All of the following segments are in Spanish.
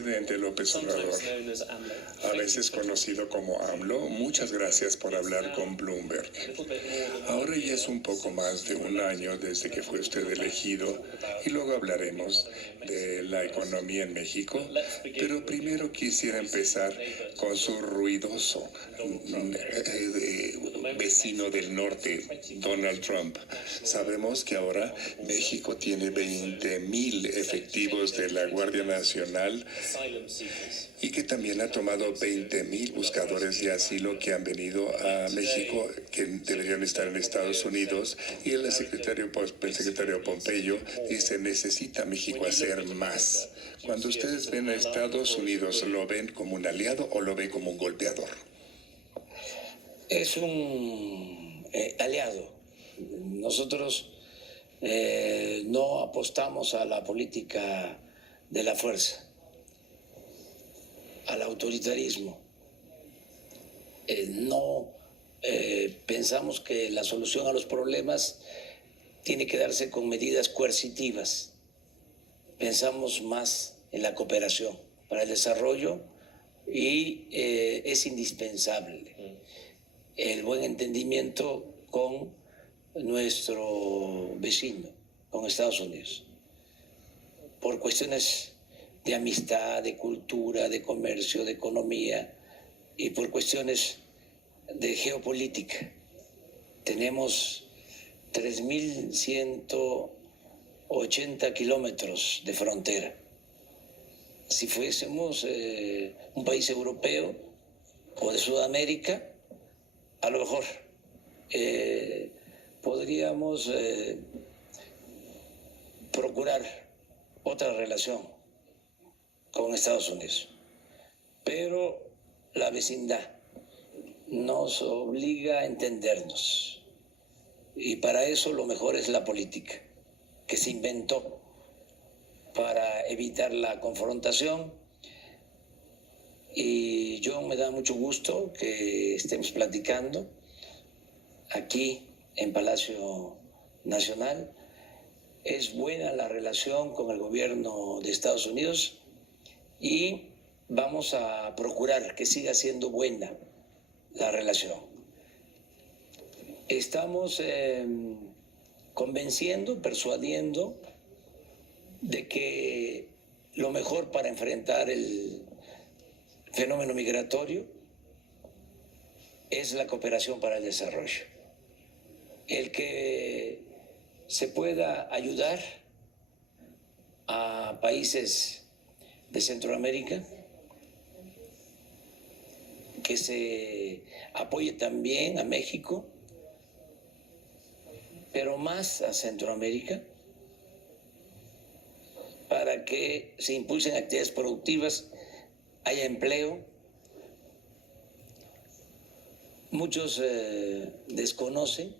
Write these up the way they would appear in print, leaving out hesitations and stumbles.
Presidente López Obrador, a veces conocido como AMLO, muchas gracias por hablar con Bloomberg. Ahora ya es un poco más de un año desde que fue usted elegido y luego hablaremos de la economía en México, pero primero quisiera empezar con su ruidoso vecino del norte, Donald Trump. Sabemos que ahora México tiene 20,000 efectivos de la Guardia Nacional y que también ha tomado 20,000 buscadores de asilo que han venido a México, que deberían estar en Estados Unidos, y el secretario Pompeyo dice: necesita México hacer más. Cuando ustedes ven a Estados Unidos, ¿lo ven como un aliado o lo ven como un golpeador? Es un aliado. Nosotros no apostamos a la política de la fuerza, al autoritarismo. No pensamos que la solución a los problemas tiene que darse con medidas coercitivas. Pensamos más en la cooperación para el desarrollo y es indispensable el buen entendimiento con nuestro vecino, con Estados Unidos, por cuestiones de amistad, de cultura, de comercio, de economía y por cuestiones de geopolítica. Tenemos 3.180 kilómetros de frontera. Si fuésemos un país europeo o de Sudamérica, a lo mejor podríamos procurar otra relación con Estados Unidos. Pero la vecindad nos obliga a entendernos. Y para eso lo mejor es la política, que se inventó para evitar la confrontación. Y yo me da mucho gusto que estemos platicando aquí en Palacio Nacional. Es buena la relación con el gobierno de Estados Unidos y vamos a procurar que siga siendo buena la relación. Estamos convenciendo, persuadiendo de que lo mejor para enfrentar el fenómeno migratorio es la cooperación para el desarrollo. El que se pueda ayudar a países de Centroamérica, que se apoye también a México, pero más a Centroamérica, para que se impulsen actividades productivas, haya empleo. Muchos desconocen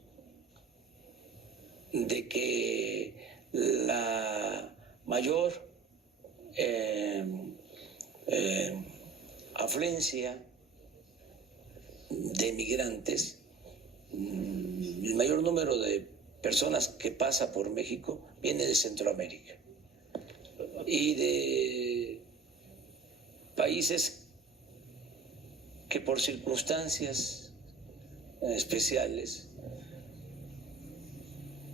de que la mayor afluencia de migrantes, el mayor número de personas que pasa por México viene de Centroamérica y de países que por circunstancias especiales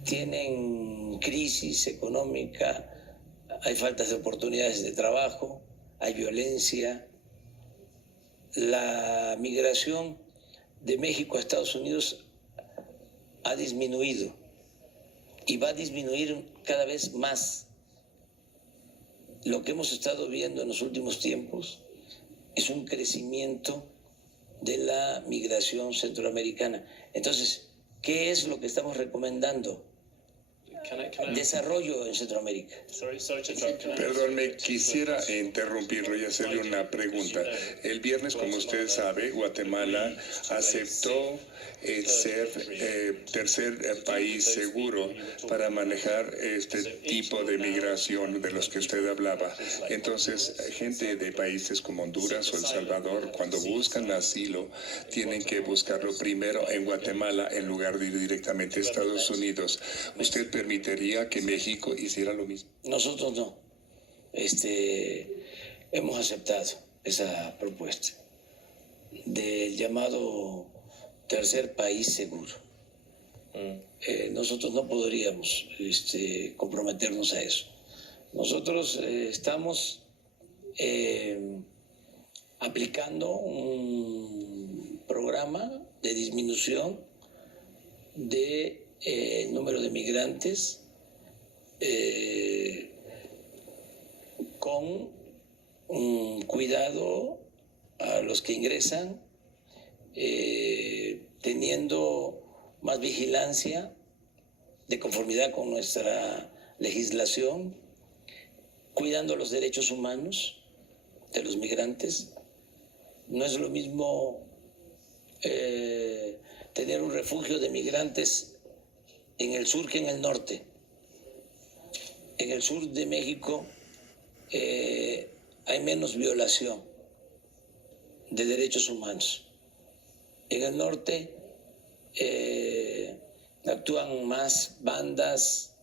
tienen crisis económica, hay faltas de oportunidades de trabajo, hay violencia. La migración de México a Estados Unidos ha disminuido y va a disminuir cada vez más. Lo que hemos estado viendo en los últimos tiempos es un crecimiento de la migración centroamericana. Entonces, ¿qué es lo que estamos recomendando? Desarrollo en Centroamérica. Perdón, me quisiera interrumpirlo y hacerle una pregunta. El viernes, como usted sabe, Guatemala aceptó ser tercer país seguro para manejar este tipo de migración de los que usted hablaba. Entonces, gente de países como Honduras o El Salvador, cuando buscan asilo, tienen que buscarlo primero en Guatemala en lugar de ir directamente a Estados Unidos. ¿Usted permitiría que México hiciera lo mismo? Nosotros no. hemos aceptado esa propuesta del llamado tercer país seguro. Nosotros no podríamos comprometernos a eso. Nosotros estamos aplicando un programa de disminución del número de migrantes con un cuidado a los que ingresan, teniendo más vigilancia de conformidad con nuestra legislación, cuidando los derechos humanos de los migrantes. No es lo mismo tener un refugio de migrantes en el sur que en el norte. En el sur de México hay menos violación de derechos humanos. En el norte actúan más bandas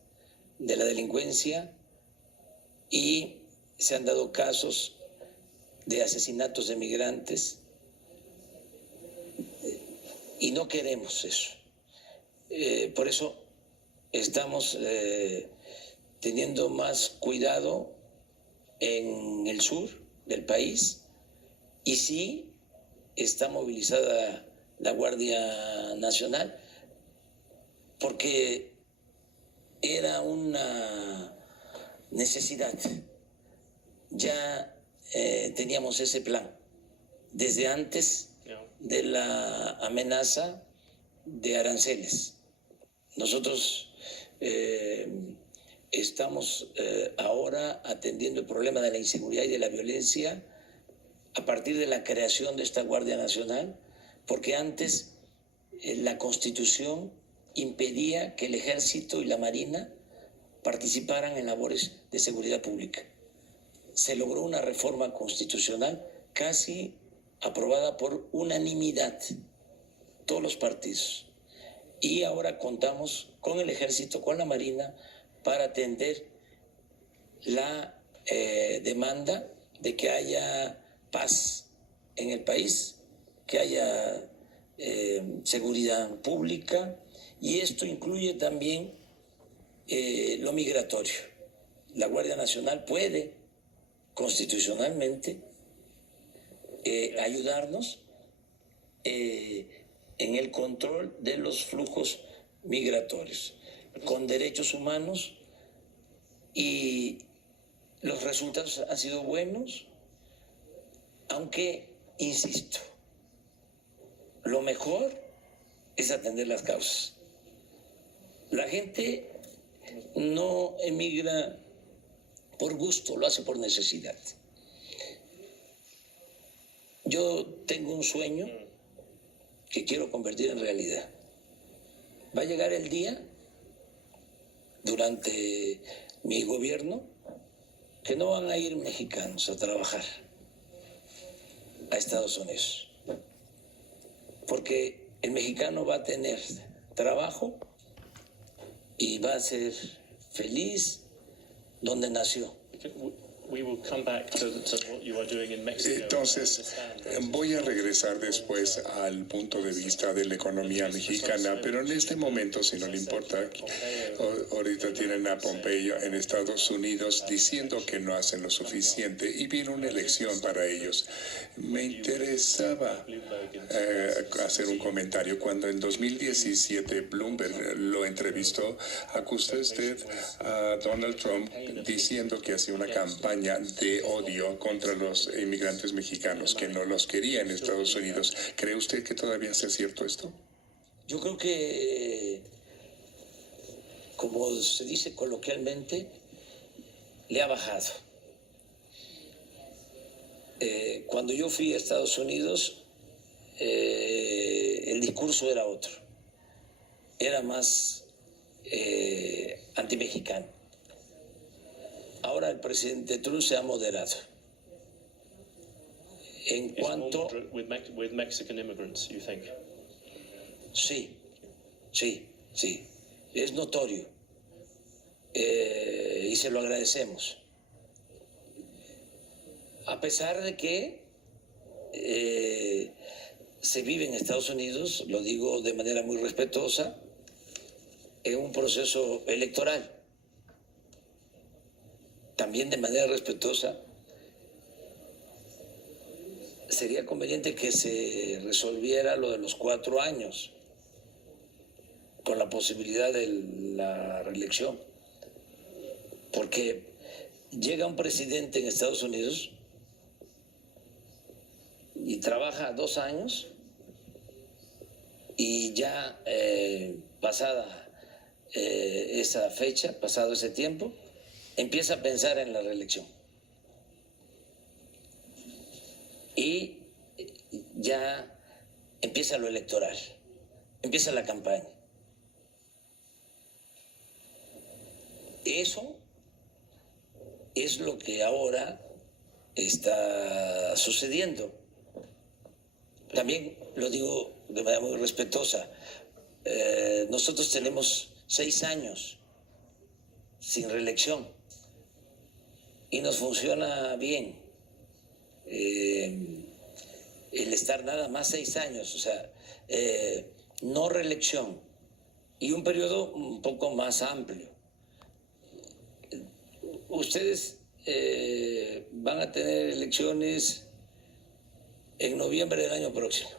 de la delincuencia y se han dado casos de asesinatos de migrantes y no queremos eso. Por eso estamos teniendo más cuidado en el sur del país y sí está movilizada la Guardia Nacional porque era una necesidad. Ya teníamos ese plan desde antes de la amenaza de aranceles. Nosotros estamos ahora atendiendo el problema de la inseguridad y de la violencia a partir de la creación de esta Guardia Nacional, porque antes la Constitución impedía que el Ejército y la Marina participaran en labores de seguridad pública. Se logró una reforma constitucional casi aprobada por unanimidad, todos los partidos. Y ahora contamos con el Ejército, con la Marina, para atender la demanda de que haya paz en el país, que haya seguridad pública, y esto incluye también lo migratorio. La Guardia Nacional puede constitucionalmente ayudarnos en el control de los flujos migratorios con derechos humanos, y los resultados han sido buenos, aunque, insisto, lo mejor es atender las causas. La gente no emigra por gusto, lo hace por necesidad. Yo tengo un sueño que quiero convertir en realidad. Va a llegar el día, durante mi gobierno, que no van a ir mexicanos a trabajar a Estados Unidos, porque el mexicano va a tener trabajo y va a ser feliz donde nació. Entonces, voy a regresar después al punto de vista de la economía mexicana, pero en este momento, si no le importa, ahorita tienen a Pompeyo en Estados Unidos diciendo que no hacen lo suficiente y viene una elección para ellos. Me interesaba hacer un comentario. Cuando en 2017 Bloomberg lo entrevistó, acusó usted a Donald Trump diciendo que hacía una campaña de odio contra los inmigrantes mexicanos, que no los quería en Estados Unidos. ¿Cree usted que todavía sea cierto esto? Yo creo que, como se dice coloquialmente, le ha bajado. Cuando yo fui a Estados Unidos, el discurso era otro. Era más antimexicano. Ahora el presidente Trump se ha moderado. En cuanto... with Mexican immigrants, you think? Sí. Es notorio. Y se lo agradecemos. A pesar de que se vive en Estados Unidos, lo digo de manera muy respetuosa, en un proceso electoral. También de manera respetuosa, sería conveniente que se resolviera lo de los 4 años, con la posibilidad de la reelección. Porque llega un presidente en Estados Unidos y trabaja 2 años y ya pasada esa fecha, pasado ese tiempo, empieza a pensar en la reelección. Y ya empieza lo electoral, empieza la campaña. Eso es lo que ahora está sucediendo. También lo digo de manera muy respetuosa. Nosotros tenemos 6 años sin reelección y nos funciona bien el estar nada más 6 años, o sea, no reelección y un periodo un poco más amplio. Ustedes van a tener elecciones en noviembre del año próximo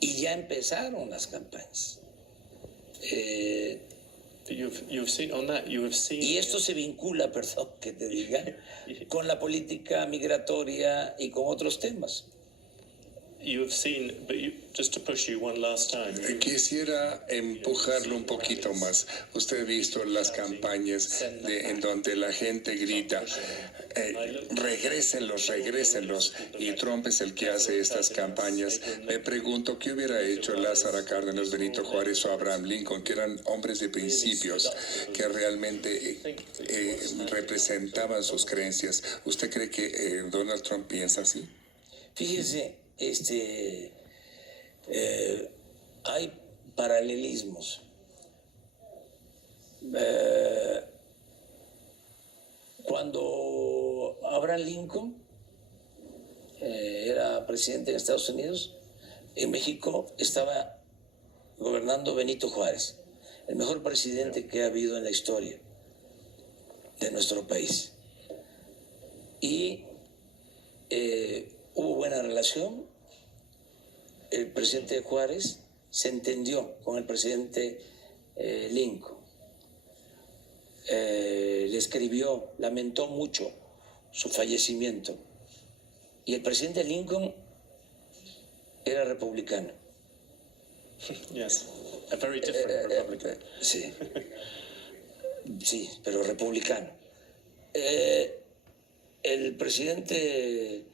y ya empezaron las campañas. Y esto se vincula, perdón que te diga, con la política migratoria y con otros temas. Just to push you one last time. Quisiera empujarlo un poquito más. Usted ha visto las campañas en donde la gente grita, regrésenlos, y Trump es el que hace estas campañas. Me pregunto, ¿qué hubiera hecho Lázaro Cárdenas, Benito Juárez o Abraham Lincoln, que eran hombres de principios, que realmente representaban sus creencias? ¿Usted cree que Donald Trump piensa así? Fíjese, hay paralelismos. Cuando Abraham Lincoln era presidente de Estados Unidos, en México estaba gobernando Benito Juárez, el mejor presidente que ha habido en la historia de nuestro país. Y hubo buena relación. El presidente Juárez se entendió con el presidente Lincoln. Le escribió, lamentó mucho su fallecimiento. Y el presidente Lincoln era republicano. Yes, a very different Republican. Sí, sí, pero republicano. El presidente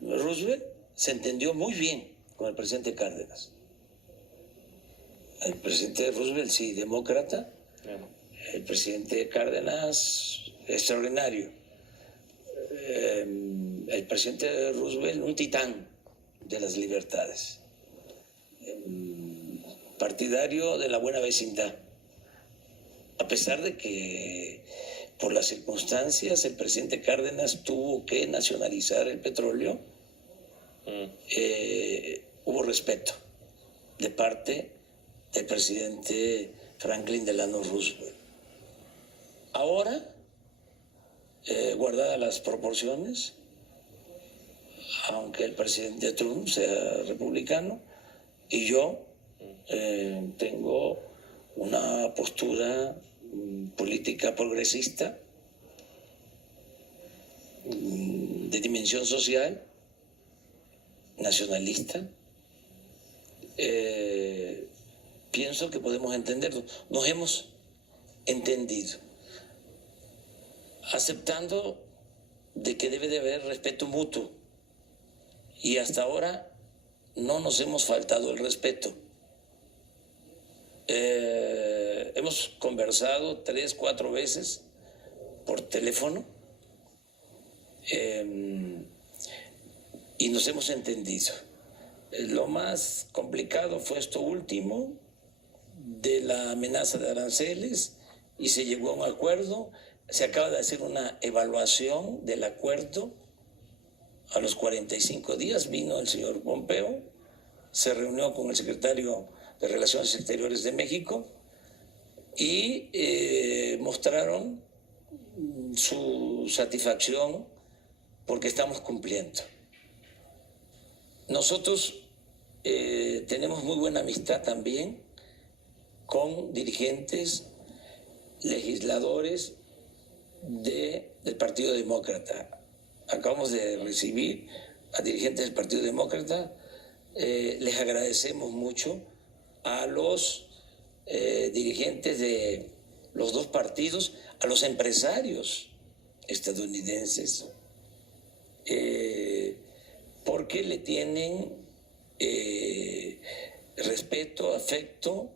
Roosevelt se entendió muy bien con el presidente Cárdenas. El presidente Roosevelt, sí, demócrata. Yeah. El presidente Cárdenas, extraordinario. El presidente Roosevelt, un titán de las libertades. Partidario de la buena vecindad. A pesar de que por las circunstancias el presidente Cárdenas tuvo que nacionalizar el petróleo, hubo respeto de parte del presidente Franklin Delano Roosevelt. Ahora, guardadas las proporciones, aunque el presidente Trump sea republicano y yo tengo una postura política progresista de dimensión social, nacionalista, pienso que podemos entenderlo. Nos hemos entendido, aceptando de que debe de haber respeto mutuo, y hasta ahora no nos hemos faltado el respeto. Hemos conversado 3, 4 veces por teléfono y nos hemos entendido. Lo más complicado fue esto último de la amenaza de aranceles y se llegó a un acuerdo. Se acaba de hacer una evaluación del acuerdo A los 45 días vino el señor Pompeo, se reunió con el secretario de Relaciones Exteriores de México y mostraron su satisfacción porque estamos cumpliendo. Nosotros tenemos muy buena amistad también con dirigentes, legisladores del Partido Demócrata. Acabamos de recibir a dirigentes del Partido Demócrata. Les agradecemos mucho a los dirigentes de los dos partidos, a los empresarios estadounidenses, porque le tienen respeto, afecto,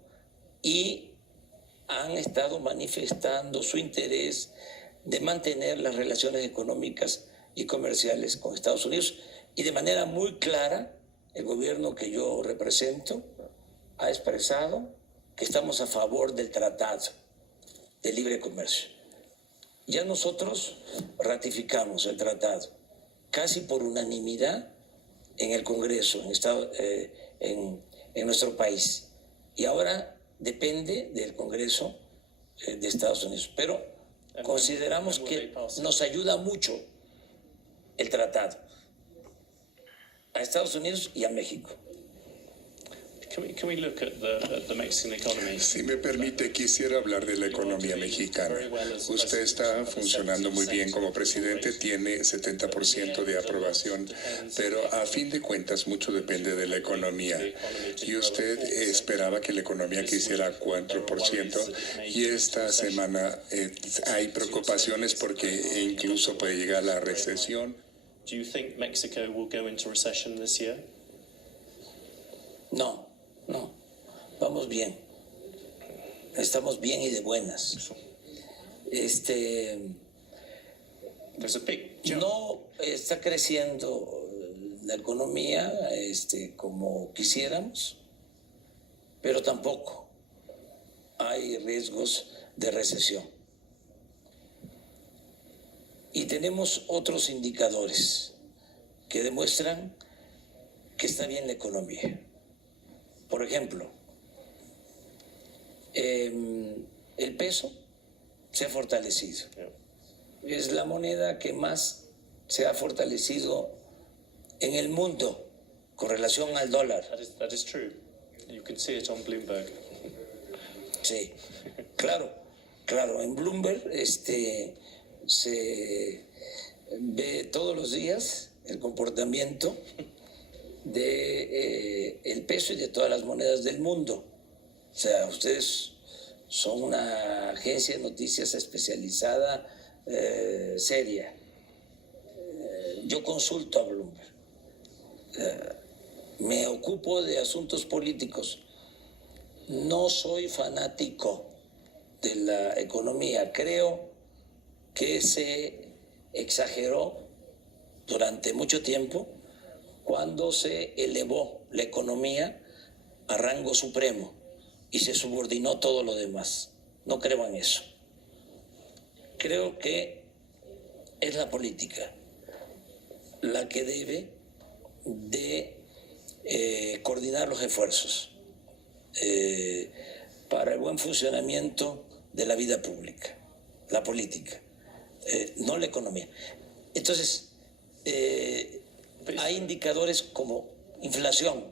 y han estado manifestando su interés de mantener las relaciones económicas y comerciales con Estados Unidos. Y de manera muy clara, el gobierno que yo represento ha expresado que estamos a favor del Tratado de Libre Comercio. Ya nosotros ratificamos el tratado casi por unanimidad en el Congreso, en nuestro país. Y ahora depende del Congreso de Estados Unidos. Pero consideramos que nos ayuda mucho el tratado a Estados Unidos y a México. Can we look at the Mexican economy? Si me permite, quisiera hablar de la economía mexicana. Usted está funcionando muy bien como presidente, tiene 70% de aprobación, pero a fin de cuentas mucho depende de la economía. Y usted esperaba que la economía creciera 4%, y esta semana hay preocupaciones porque incluso puede llegar la recesión. Do you think Mexico will go into recession this year? No, vamos bien. Estamos bien y de buenas. No está creciendo la economía como quisiéramos, pero tampoco hay riesgos de recesión. Y tenemos otros indicadores que demuestran que está bien la economía. Por ejemplo, el peso se ha fortalecido. Es la moneda que más se ha fortalecido en el mundo con relación al dólar. That is true. You can see it on Bloomberg. Sí, claro. En Bloomberg se ve todos los días el comportamiento del peso y de todas las monedas del mundo. O sea, ustedes son una agencia de noticias especializada, seria. Yo consulto a Bloomberg. Me ocupo de asuntos políticos. No soy fanático de la economía. Creo que se exageró durante mucho tiempo cuando se elevó la economía a rango supremo y se subordinó todo lo demás. No creo en eso. Creo que es la política la que debe de coordinar los esfuerzos para el buen funcionamiento de la vida pública, la política, no la economía. Entonces, hay indicadores como inflación.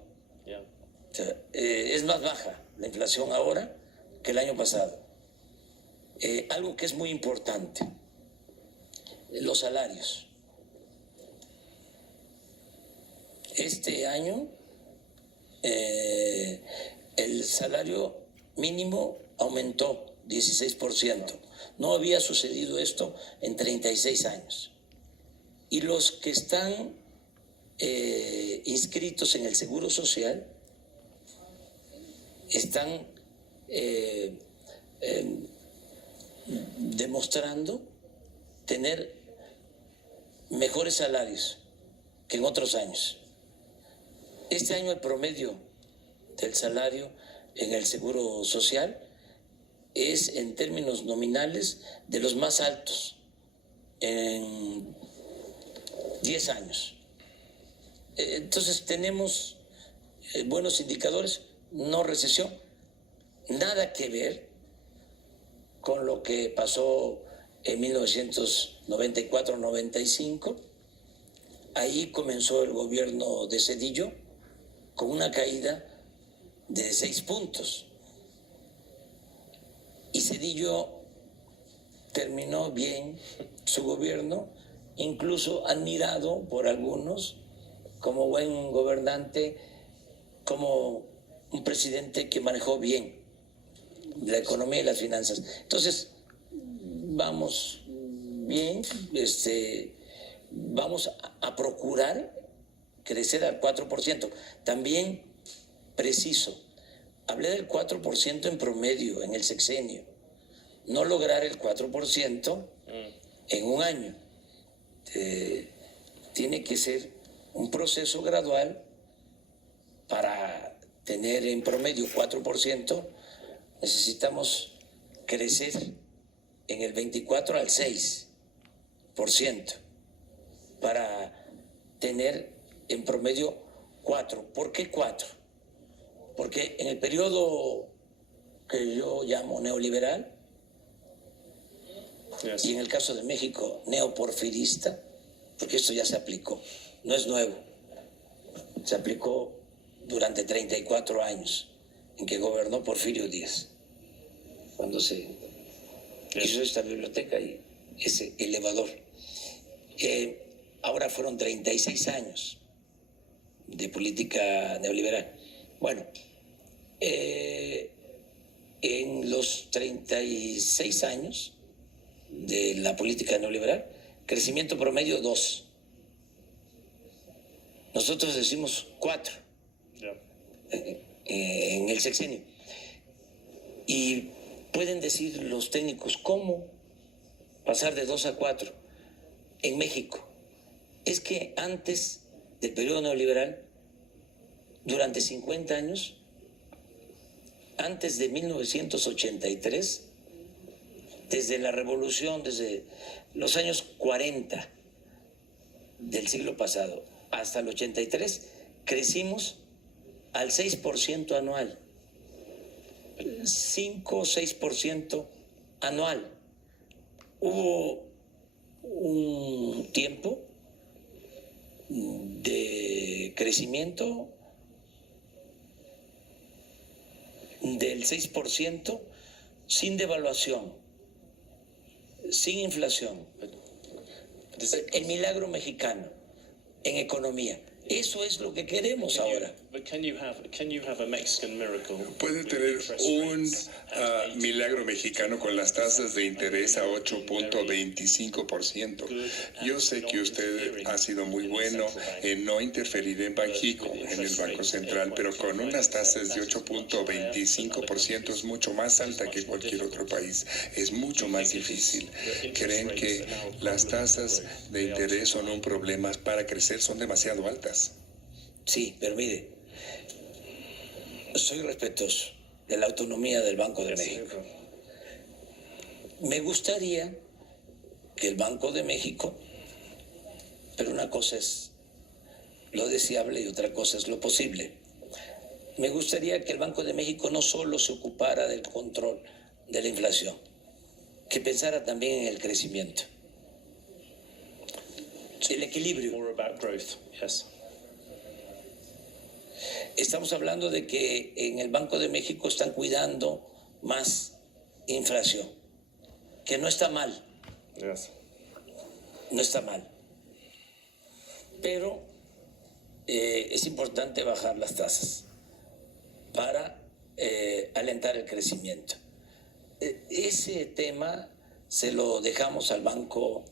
O sea, es más baja la inflación ahora que el año pasado. Algo que es muy importante, los salarios. Este año el salario mínimo aumentó 16%. No había sucedido esto en 36 años. Y los que están inscritos en el Seguro Social están demostrando tener mejores salarios que en otros años. Este año el promedio del salario en el Seguro Social es, en términos nominales, de los más altos en 10 años. Entonces tenemos buenos indicadores, no recesión, nada que ver con lo que pasó en 1994-95. Ahí comenzó el gobierno de Zedillo con una caída de 6 puntos. Y Zedillo terminó bien su gobierno, incluso admirado por algunos como buen gobernante, como un presidente que manejó bien la economía y las finanzas. Entonces, vamos bien, vamos a procurar crecer al 4%. También preciso, hablé del 4% en promedio en el sexenio, no lograr el 4% en un año. Tiene que ser un proceso gradual. Para tener en promedio 4%, necesitamos crecer en el 24 al 6%. Para tener en promedio 4. ¿Por qué 4? Porque en el periodo que yo llamo neoliberal, Yes. y en el caso de México, neoporfirista, porque esto ya se aplicó, no es nuevo, se aplicó durante 34 años en que gobernó Porfirio Díaz, cuando se hizo esta biblioteca y ese elevador. Ahora fueron 36 años de política neoliberal. Bueno, en los 36 años de la política neoliberal, crecimiento promedio 2. Nosotros decimos 4 en el sexenio. Y pueden decir los técnicos, ¿cómo pasar de 2 a 4 en México? Es que antes del periodo neoliberal, durante 50 años, antes de 1983, desde la revolución, desde los años 40 del siglo pasado hasta el 83, crecimos al 6% anual, 5 o 6% anual. Hubo un tiempo de crecimiento del 6% sin devaluación, sin inflación. El milagro mexicano en economía. Eso es lo que queremos ahora. But can you have a Mexican miracle? Puede tener un milagro mexicano con las tasas de interés a 8.25%. Yo sé que usted ha sido muy bueno en no interferir en Banxico, en el Banco Central, pero con unas tasas de 8.25% es mucho más alta que cualquier otro país. Es mucho más difícil. ¿Creen que las tasas de interés son un problema para crecer? Son demasiado altas. Sí, pero mire, soy respetuoso de la autonomía del Banco de México. Me gustaría que el Banco de México, pero una cosa es lo deseable y otra cosa es lo posible. Me gustaría que el Banco de México no solo se ocupara del control de la inflación, que pensara también en el crecimiento, el equilibrio. More about growth, yes. Estamos hablando de que en el Banco de México están cuidando más inflación, que no está mal, Yes. no está mal. Pero es importante bajar las tasas para alentar el crecimiento. Ese tema se lo dejamos al Banco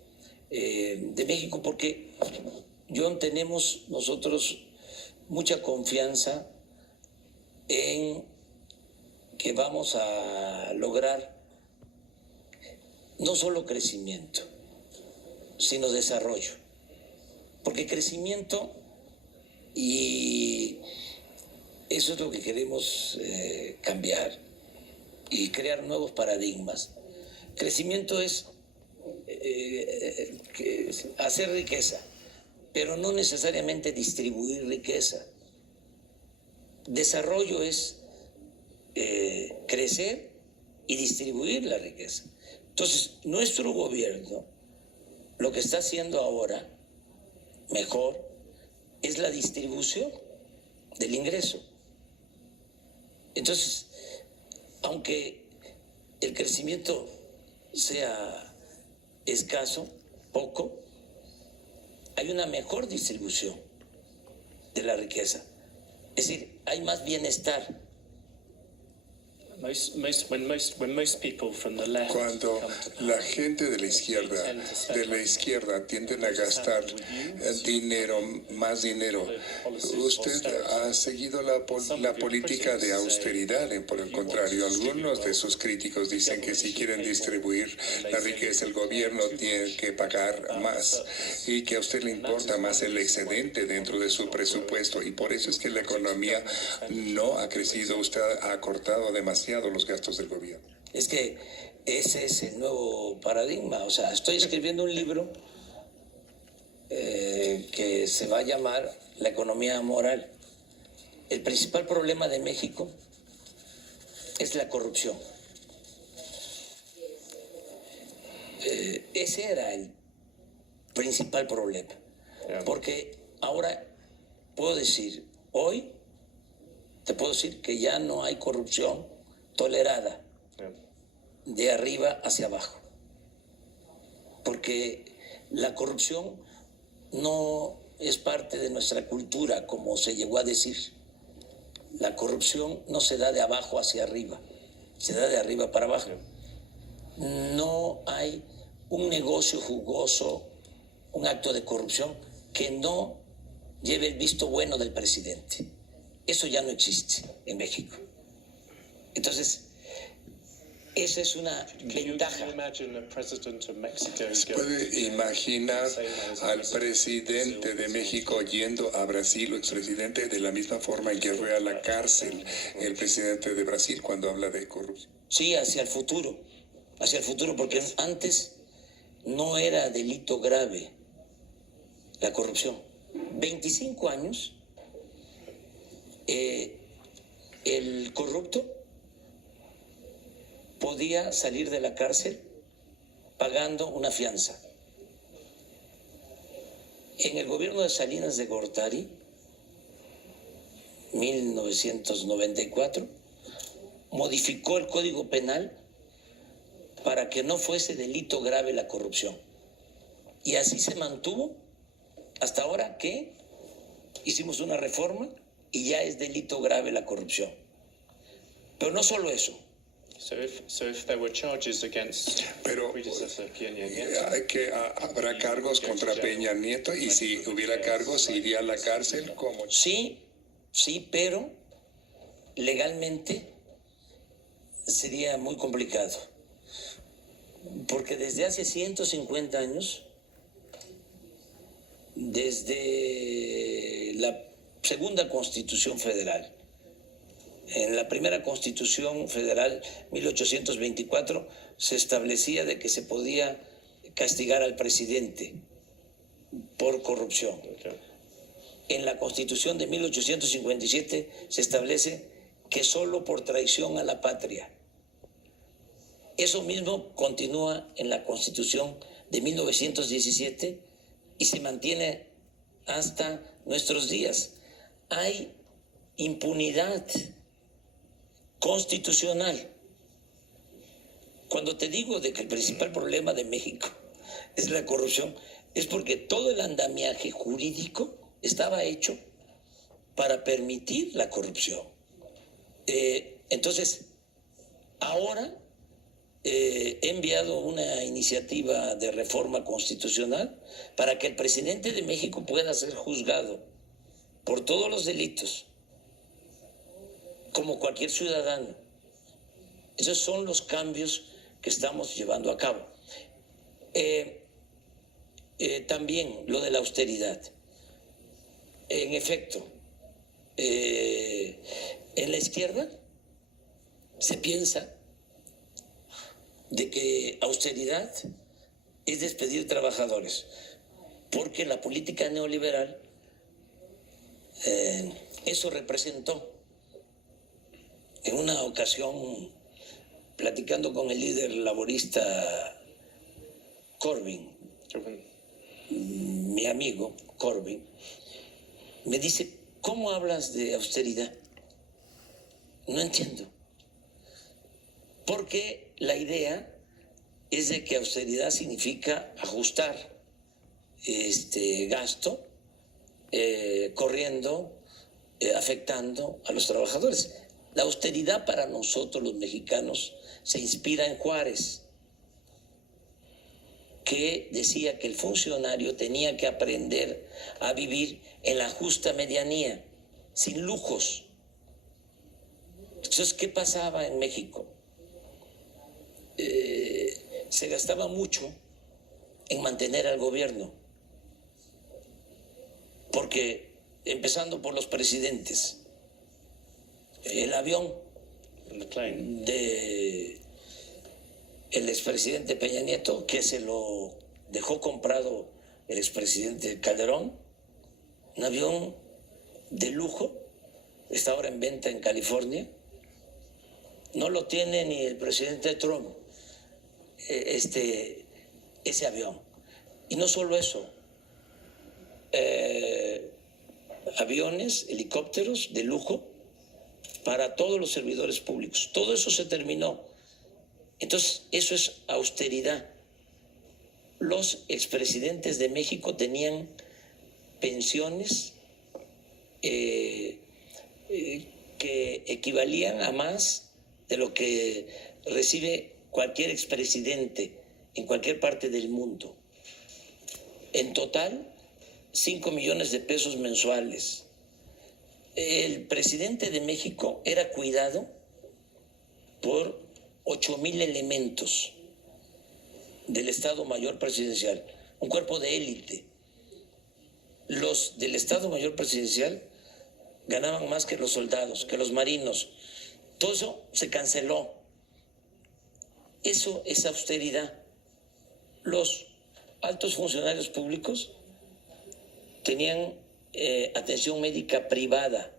de México porque, John, tenemos nosotros mucha confianza en que vamos a lograr no solo crecimiento, sino desarrollo. Porque crecimiento, y eso es lo que queremos cambiar y crear nuevos paradigmas. Crecimiento es hacer riqueza, pero no necesariamente distribuir riqueza. Desarrollo es crecer y distribuir la riqueza. Entonces, nuestro gobierno lo que está haciendo ahora mejor es la distribución del ingreso. Entonces, aunque el crecimiento sea escaso, poco, hay una mejor distribución de la riqueza. Es decir, hay más bienestar. When most people from the left Cuando come to la gente de la izquierda tienden a gastar dinero, más dinero, usted ha seguido la política de austeridad. Por el contrario, algunos de sus críticos dicen que si quieren distribuir la riqueza, el gobierno tiene que pagar más y que a usted le importa más el excedente dentro de su presupuesto, y por eso es que la economía no ha crecido. Usted ha acortado demasiado los gastos del gobierno. Es que ese es el nuevo paradigma. O sea, estoy escribiendo un libro que se va a llamar La economía moral. El principal problema de México es la corrupción. Ese era el principal problema. Porque ahora te puedo decir que ya no hay corrupción tolerada de arriba hacia abajo, porque la corrupción no es parte de nuestra cultura, como se llegó a decir. La corrupción no se da de abajo hacia arriba, se da de arriba para abajo. No hay un negocio jugoso, un acto de corrupción que no lleve el visto bueno del presidente. Eso ya no existe en México. Entonces, esa es una ventaja. ¿Se puede imaginar al presidente de México yendo a Brasil, o expresidente, de la misma forma en que fue a la cárcel el presidente de Brasil cuando habla de corrupción? Sí, hacia el futuro, porque antes no era delito grave la corrupción. 25 años, el corrupto podía salir de la cárcel pagando una fianza. En el gobierno de Salinas de Gortari, 1994, modificó el Código Penal para que no fuese delito grave la corrupción. Y así se mantuvo hasta ahora que hicimos una reforma y ya es delito grave la corrupción. Pero no solo eso. Pero habrá cargos contra Peña Nieto, y si hubiera cargos, ¿iría a la cárcel? ¿Cómo? Sí, pero legalmente sería muy complicado, porque desde hace 150 años, desde la segunda Constitución Federal, en la primera Constitución Federal, 1824, se establecía de que se podía castigar al presidente por corrupción. En la Constitución de 1857 se establece que solo por traición a la patria. Eso mismo continúa en la Constitución de 1917 y se mantiene hasta nuestros días. Hay impunidad constitucional. Cuando te digo de que el principal problema de México es la corrupción, es porque todo el andamiaje jurídico estaba hecho para permitir la corrupción. Entonces, ahora he enviado una iniciativa de reforma constitucional para que el presidente de México pueda ser juzgado por todos los delitos, como cualquier ciudadano. Esos son los cambios que estamos llevando a cabo. También lo de la austeridad. En efecto, en la izquierda se piensa de que austeridad es despedir trabajadores. porque la política neoliberal, eso representó. En una ocasión, platicando con el líder laborista Corbyn, mi amigo Corbyn, me dice, ¿cómo hablas de austeridad? No entiendo. Porque la idea es de que austeridad significa ajustar gasto, corriendo, afectando a los trabajadores. La austeridad para nosotros los mexicanos se inspira en Juárez, que decía que el funcionario tenía que aprender a vivir en la justa medianía, sin lujos. Entonces, ¿qué pasaba en México? Se gastaba mucho en mantener al gobierno, porque empezando por los presidentes, el avión de el expresidente Peña Nieto, que se lo dejó comprado el expresidente Calderón, un avión de lujo, está ahora en venta en California, no lo tiene ni el presidente Trump, ese avión. Y no solo eso, aviones, helicópteros de lujo para todos los servidores públicos. Todo eso se terminó. Entonces, eso es austeridad. Los expresidentes de México tenían pensiones que equivalían a más de lo que recibe cualquier expresidente en cualquier parte del mundo. En total, 5 millones de pesos mensuales. El presidente de México era cuidado por 8,000 elementos del Estado Mayor Presidencial, un cuerpo de élite. Los del Estado Mayor Presidencial ganaban más que los soldados, que los marinos. Todo eso se canceló. Eso es austeridad. Los altos funcionarios públicos tenían atención médica privada.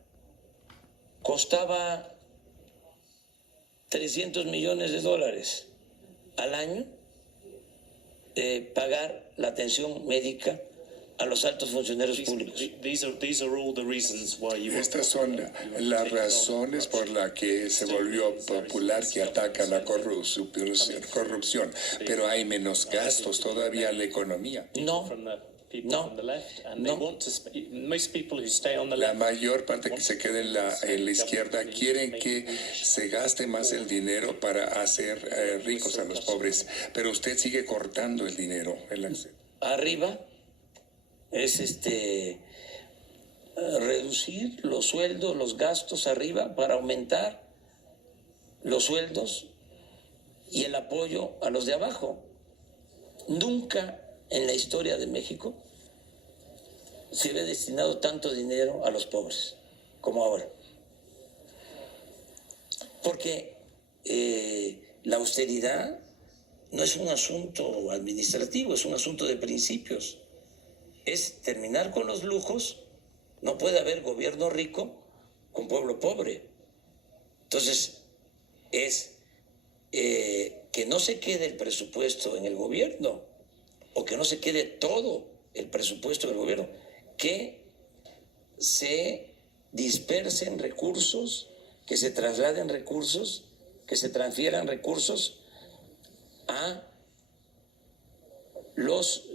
Costaba $300 millones al año pagar la atención médica a los altos funcionarios públicos. Estas son las razones por las que se volvió popular que ataca la corrupción, pero hay menos gastos todavía en la economía. No. La mayor parte que se queda en la izquierda quieren que se gaste más el dinero para hacer ricos a los pobres, pero usted sigue cortando el dinero. Arriba es reducir los sueldos, los gastos arriba para aumentar los sueldos y el apoyo a los de abajo. Nunca en la historia de México se había destinado tanto dinero a los pobres como ahora. Porque la austeridad no es un asunto administrativo, es un asunto de principios. Es terminar con los lujos. No puede haber gobierno rico con pueblo pobre. Entonces, es que no se quede el presupuesto en el gobierno, o que no se quede todo el presupuesto del gobierno, que se dispersen recursos, que se trasladen recursos, que se transfieran recursos a los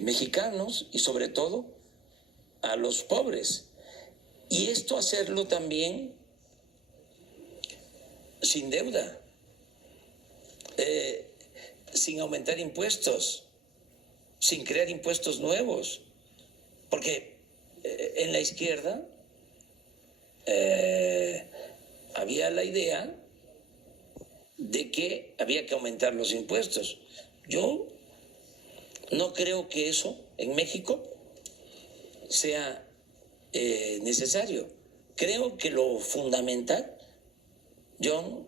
mexicanos y sobre todo a los pobres. Y esto hacerlo también sin deuda, sin aumentar impuestos, sin crear impuestos nuevos, porque en la izquierda había la idea de que había que aumentar los impuestos. Yo no creo que eso en México sea necesario. Creo que lo fundamental, John,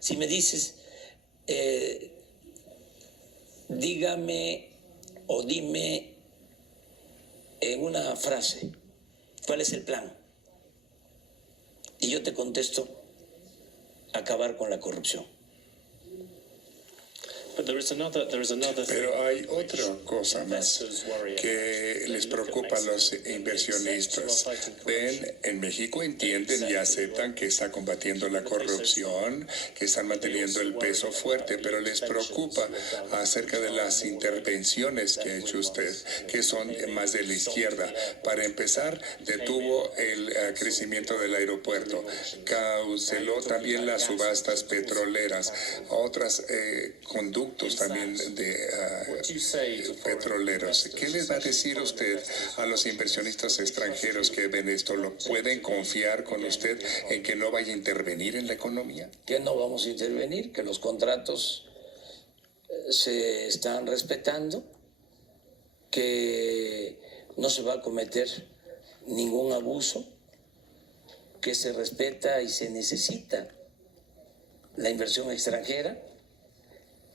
si me dices, dígame o dime en una frase cuál es el plan. Y yo te contesto, acabar con la corrupción. But there is another Pero hay otra cosa más que les preocupa a los inversionistas. Ven, en México entienden y aceptan que está combatiendo la corrupción, que están manteniendo el peso fuerte, pero les preocupa acerca de las intervenciones que ha hecho usted, que son más de la izquierda. Para empezar, detuvo el crecimiento del aeropuerto, canceló también las subastas petroleras, otras conductas también de petroleros. ¿Qué les va a decir usted a los inversionistas extranjeros que ven esto? ¿Lo pueden confiar con usted en que no vaya a intervenir en la economía? Que no vamos a intervenir, que los contratos se están respetando, que no se va a cometer ningún abuso, que se respeta y se necesita la inversión extranjera,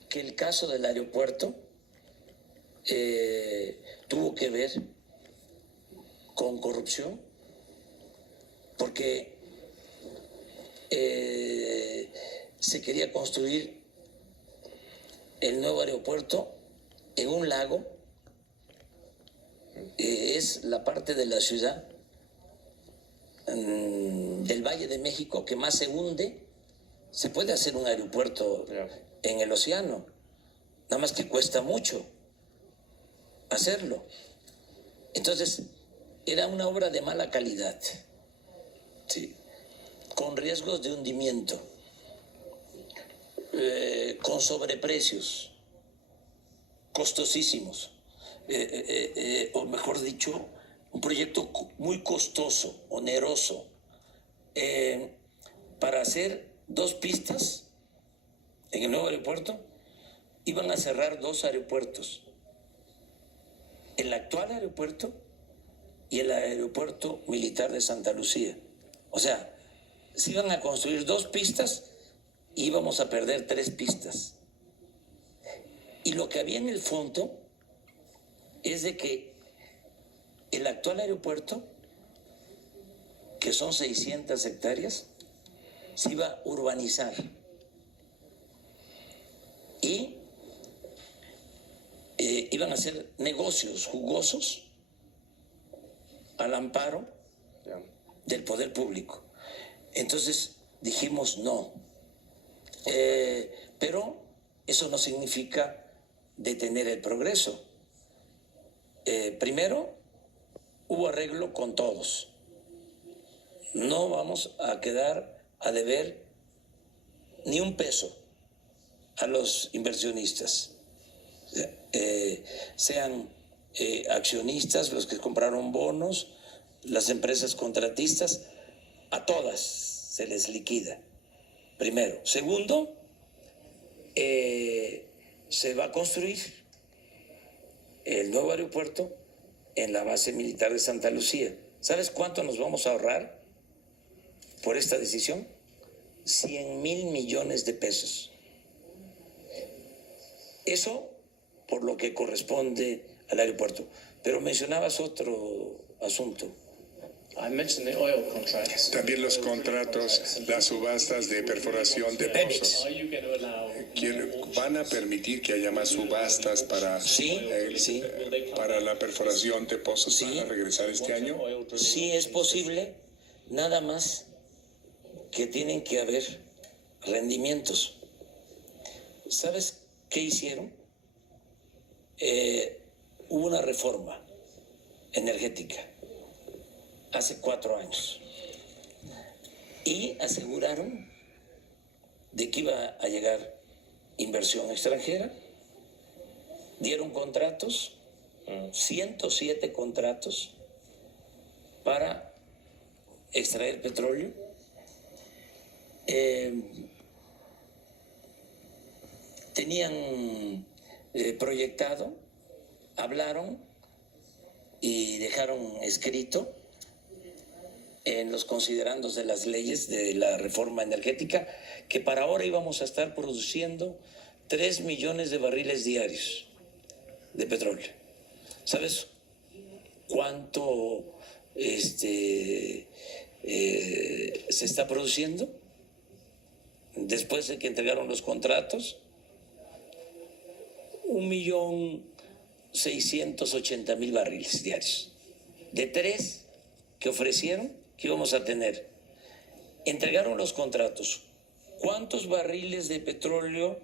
que el caso del aeropuerto tuvo que ver con corrupción, porque se quería construir el nuevo aeropuerto en un lago. Es la parte de la ciudad del Valle de México que más se hunde. Se puede hacer un aeropuerto en el océano, nada más que cuesta mucho hacerlo. Entonces, era una obra de mala calidad, ¿sí?, con riesgos de hundimiento, con sobreprecios, costosísimos, o mejor dicho, un proyecto muy costoso, oneroso, para hacer 2 pistas en el nuevo aeropuerto. Iban a cerrar 2 aeropuertos, el actual aeropuerto y el aeropuerto militar de Santa Lucía. O sea, se iban a construir 2 pistas y íbamos a perder 3 pistas. Y lo que había en el fondo es de que el actual aeropuerto, que son 600 hectáreas, se iba a urbanizar y iban a hacer negocios jugosos al amparo del poder público. Entonces dijimos no, pero eso no significa detener el progreso. Primero, hubo arreglo con todos. No vamos a quedar a deber ni un peso a los inversionistas, sean accionistas, los que compraron bonos, las empresas contratistas, a todas se les liquida, primero. Segundo, se va a construir el nuevo aeropuerto en la base militar de Santa Lucía. ¿Sabes cuánto nos vamos a ahorrar por esta decisión? 100,000 millones de pesos. Eso por lo que corresponde al aeropuerto. Pero mencionabas otro asunto. También los contratos, las subastas de perforación de pozos. ¿Van a permitir que haya más subastas para, para la perforación de pozos? ¿Van a regresar este año? Sí, es posible, nada más que tienen que haber rendimientos. ¿Sabes qué hicieron? Hubo una reforma energética hace 4 años y aseguraron de que iba a llegar inversión extranjera. Dieron contratos, 107 contratos para extraer petróleo. Tenían proyectado, hablaron y dejaron escrito en los considerandos de las leyes de la reforma energética que para ahora íbamos a estar produciendo 3 millones de barriles diarios de petróleo. ¿Sabes cuánto se está produciendo después de que entregaron los contratos? 1.680.000 barriles diarios. De 3 que ofrecieron que íbamos a tener. Entregaron los contratos. ¿Cuántos barriles de petróleo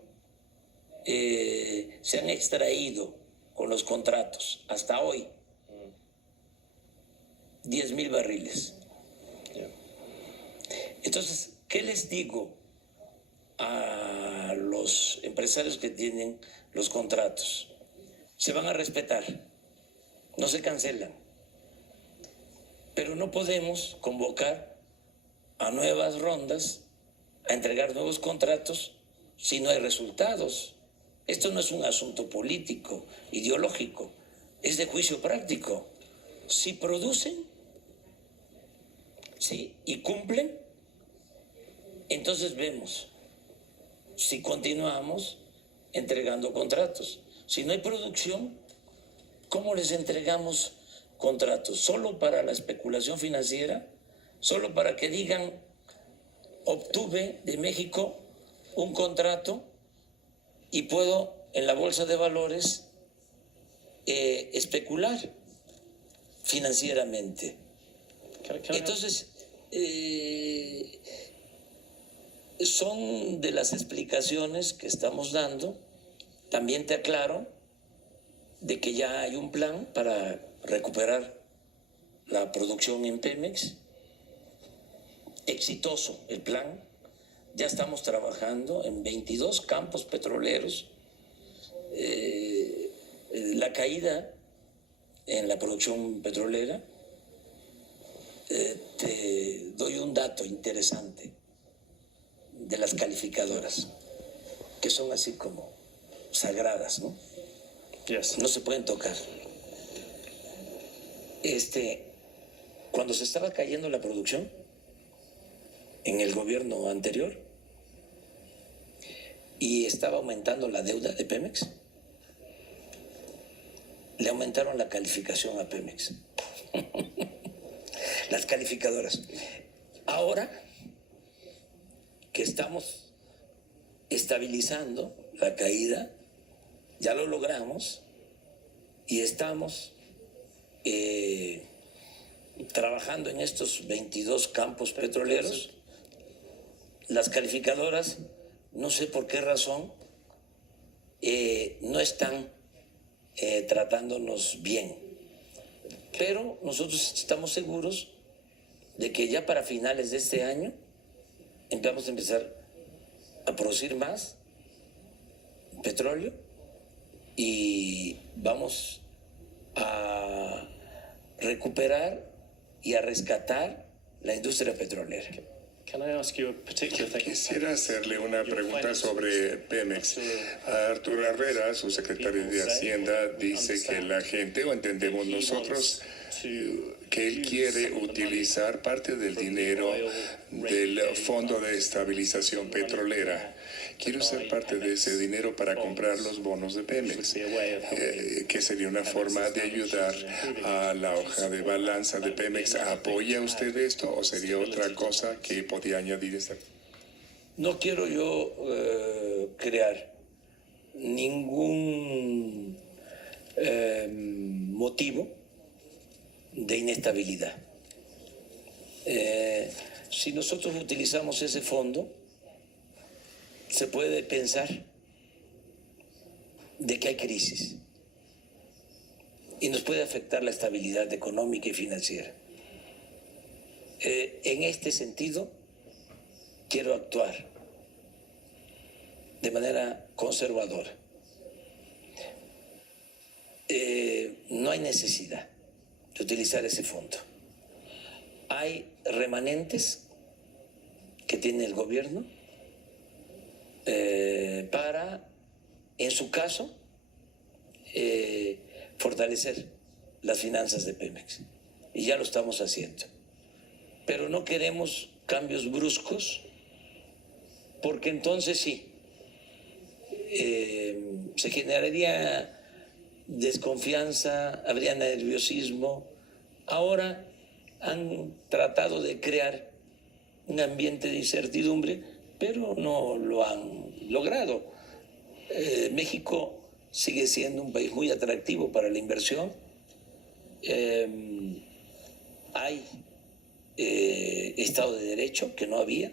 se han extraído con los contratos hasta hoy? 10.000 barriles. Entonces, ¿qué les digo a los empresarios que tienen los contratos? Se van a respetar, no se cancelan, pero no podemos convocar a nuevas rondas, a entregar nuevos contratos si no hay resultados. Esto no es un asunto político, ideológico, es de juicio práctico. Si producen, ¿sí?, y cumplen, entonces vemos si continuamos entregando contratos. Si no hay producción, ¿cómo les entregamos contratos? ¿Solo para la especulación financiera? ¿Solo para que digan, obtuve de México un contrato y puedo en la bolsa de valores especular financieramente? Entonces, son de las explicaciones que estamos dando. También te aclaro de que ya hay un plan para recuperar la producción en Pemex. Exitoso el plan. Ya estamos trabajando en 22 campos petroleros. La caída en la producción petrolera, te doy un dato interesante de las calificadoras, que son así como sagradas, ¿no? Yes. No se pueden tocar. Cuando se estaba cayendo la producción en el gobierno anterior y estaba aumentando la deuda de Pemex, le aumentaron la calificación a Pemex. Las calificadoras. Ahora que estamos estabilizando la caída, ya lo logramos y estamos trabajando en estos 22 campos petroleros. Las calificadoras, no sé por qué razón, no están tratándonos bien, pero nosotros estamos seguros de que ya para finales de este año vamos a empezar a producir más petróleo y vamos a recuperar y a rescatar la industria petrolera. Can I ask you a particular thing? Quisiera hacerle una pregunta sobre Pemex. Arturo Herrera, su secretario de Hacienda, dice que la gente, o entendemos nosotros, que él quiere utilizar parte del dinero del Fondo de Estabilización Petrolera. Quiere usar parte de ese dinero para comprar los bonos de Pemex, que sería una forma de ayudar a la hoja de balanza de Pemex. ¿Apoya usted esto o sería otra cosa que podía añadir esta? No quiero yo crear ningún motivo de inestabilidad. Si nosotros utilizamos ese fondo, se puede pensar de que hay crisis y nos puede afectar la estabilidad económica y financiera. En este sentido, quiero actuar de manera conservadora. No hay necesidad de utilizar ese fondo. Hay remanentes que tiene el gobierno para, en su caso, fortalecer las finanzas de Pemex. Y ya lo estamos haciendo. Pero no queremos cambios bruscos, porque entonces sí, se generaría desconfianza, habría nerviosismo. Ahora han tratado de crear un ambiente de incertidumbre, pero no lo han logrado. México sigue siendo un país muy atractivo para la inversión. Hay Estado de Derecho, que no había.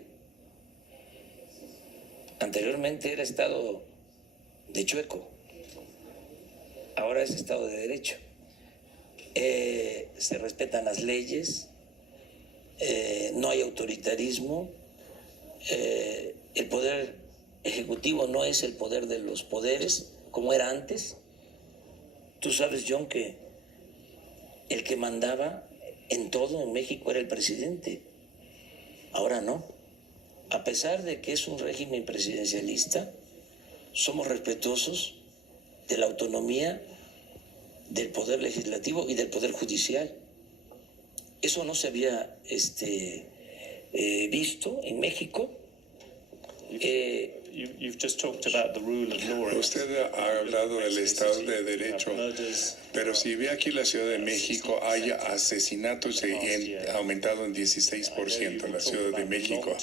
Anteriormente era Estado de chueco, ahora es Estado de Derecho. Se respetan las leyes, no hay autoritarismo, el poder ejecutivo no es el poder de los poderes como era antes. Tú sabes, John, que el que mandaba en todo en México era el presidente. Ahora no. A pesar de que es un régimen presidencialista, somos respetuosos de la autonomía del poder legislativo y del poder judicial. Eso no se había visto en México. You've just talked about the rule of law. Usted ha hablado del Estado de Derecho, pero si ve aquí la Ciudad de México, hay asesinatos han aumentado en 16% en la Ciudad de México.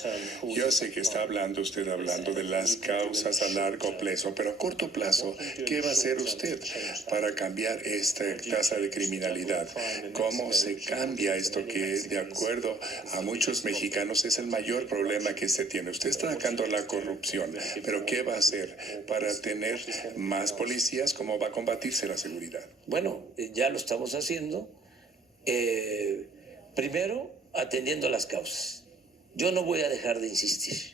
Yo sé que está usted hablando de las causas a largo plazo, pero a corto plazo, ¿qué va a hacer usted para cambiar esta tasa de criminalidad? ¿Cómo se cambia esto que, de acuerdo a muchos mexicanos, es el mayor problema que se tiene? Usted está atacando la corrupción, pero ¿qué va a hacer para tener más policías? ¿Cómo va a combatirse la seguridad? Bueno, ya lo estamos haciendo. Primero, atendiendo las causas. Yo no voy a dejar de insistir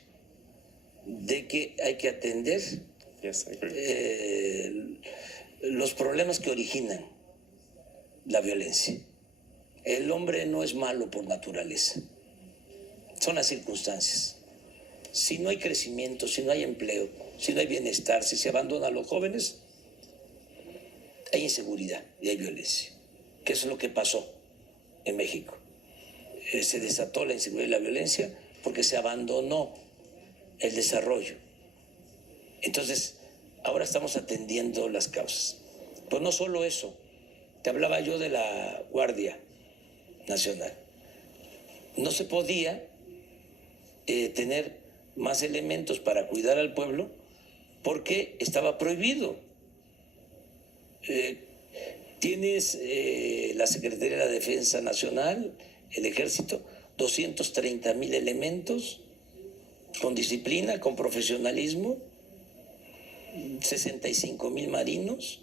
de que hay que atender los problemas que originan la violencia. El hombre no es malo por naturaleza. Son las circunstancias. Si no hay crecimiento, si no hay empleo, si no hay bienestar, si se abandona a los jóvenes, hay inseguridad y hay violencia. ¿Qué es lo que pasó en México? Se desató la inseguridad y la violencia porque se abandonó el desarrollo. Entonces, ahora estamos atendiendo las causas. Pues no solo eso, te hablaba yo de la Guardia Nacional. No se podía tener más elementos para cuidar al pueblo porque estaba prohibido. Tienes la Secretaría de la Defensa Nacional, el Ejército, 230,000 elementos con disciplina, con profesionalismo, 65,000 marinos,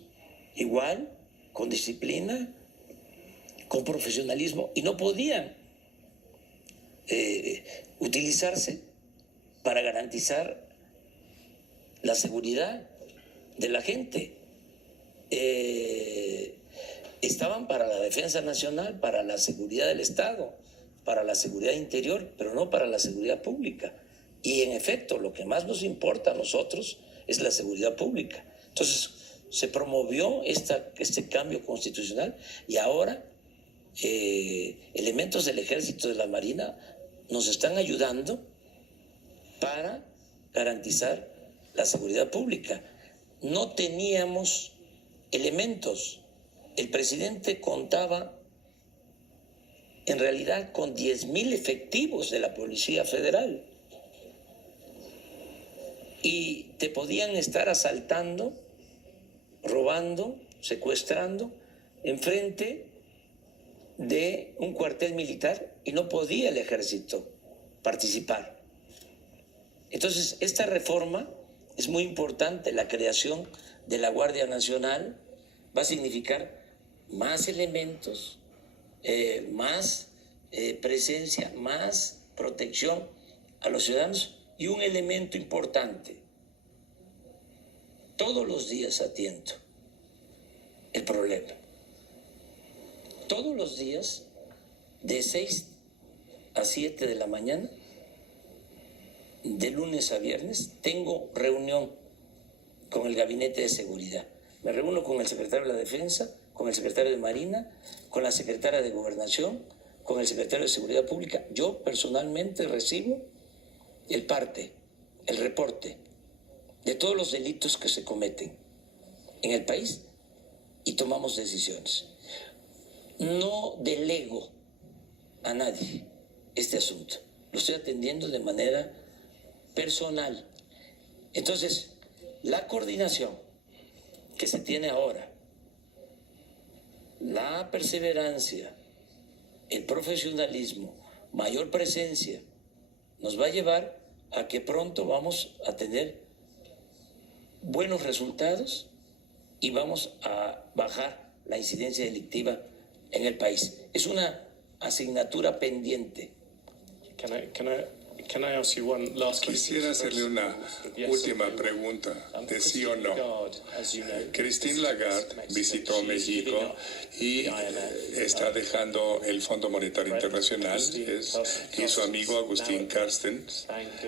igual, con disciplina, con profesionalismo, y no podían utilizarse para garantizar la seguridad de la gente. Estaban para la defensa nacional, para la seguridad del Estado, para la seguridad interior, pero no para la seguridad pública. Y en efecto, lo que más nos importa a nosotros es la seguridad pública. Entonces, se promovió este cambio constitucional y ahora elementos del Ejército, de la Marina, nos están ayudando para garantizar la seguridad pública. No teníamos elementos. El presidente contaba en realidad con 10,000 efectivos de la Policía Federal y te podían estar asaltando, robando, secuestrando enfrente de un cuartel militar y no podía el ejército participar. Entonces, esta reforma es muy importante. La creación de la Guardia Nacional va a significar más elementos, más presencia, más protección a los ciudadanos y un elemento importante. Todos los días atiendo el problema. Todos los días, de 6 a 7 de la mañana, de lunes a viernes, tengo reunión con el Gabinete de Seguridad. Me reúno con el secretario de la Defensa, con el secretario de Marina, con la secretaria de Gobernación, con el secretario de Seguridad Pública. Yo personalmente recibo el parte, el reporte de todos los delitos que se cometen en el país y tomamos decisiones. No delego a nadie este asunto. Lo estoy atendiendo de manera personal. Entonces, la coordinación que se tiene ahora, la perseverancia, el profesionalismo, mayor presencia, nos va a llevar a que pronto vamos a tener buenos resultados y vamos a bajar la incidencia delictiva en el país. Es una asignatura pendiente. Can I ask you one last question? Quisiera hacerle una última pregunta, de sí o no. Christine Lagarde visitó México y está dejando el Fondo Monetario Internacional, y su amigo Agustín Carsten,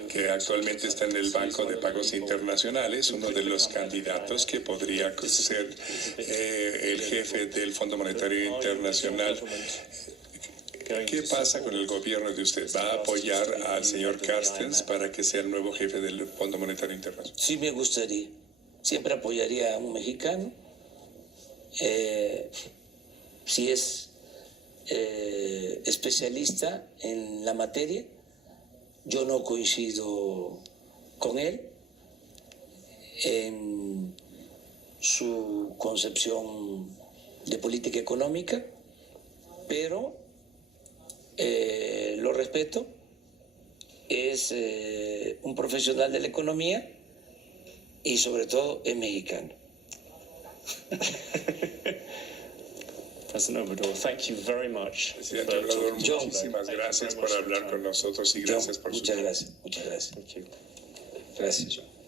que actualmente está en el Banco de Pagos Internacionales, uno de los candidatos que podría ser el jefe del Fondo Monetario Internacional. ¿Qué pasa con el gobierno de usted? ¿Va a apoyar al señor Carstens para que sea el nuevo jefe del Fondo Monetario Internacional? Sí me gustaría. Siempre apoyaría a un mexicano. Si es especialista en la materia, yo no coincido con él en su concepción de política económica, pero lo respeto, es un profesional de la economía y sobre todo es mexicano. President Obrador, thank you very much. Presidente Obrador, muchísimas gracias por hablar con nosotros y gracias por su tiempo. Muchas gracias. Thank you. Gracias, John.